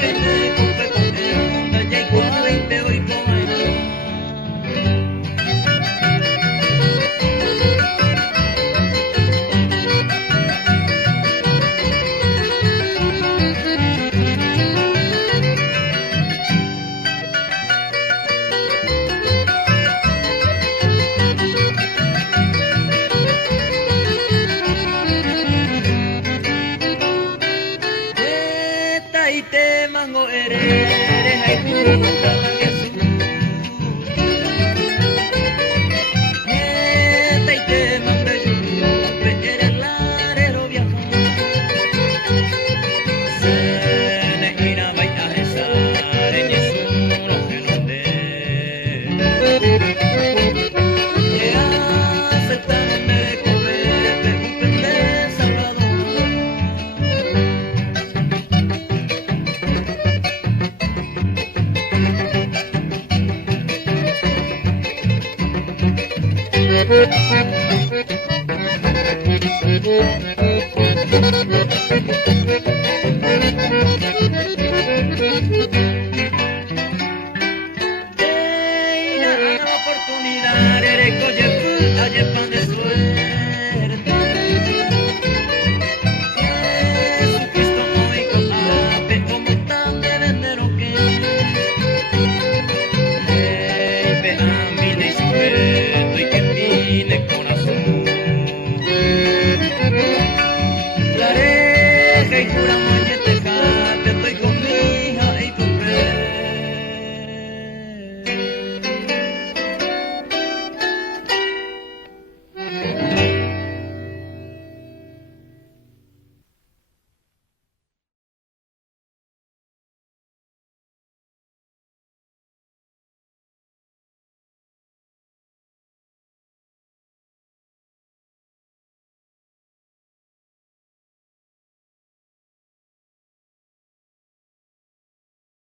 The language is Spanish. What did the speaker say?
que me compré con él, ya igual a 20 hoy con él. Y te mango eres, ay tú, Jesús. Y te mango eres larero viejo. Se ne ina baita esar en Jesús no gelonde. Ya se tan me comete un pende salvador. Thank you.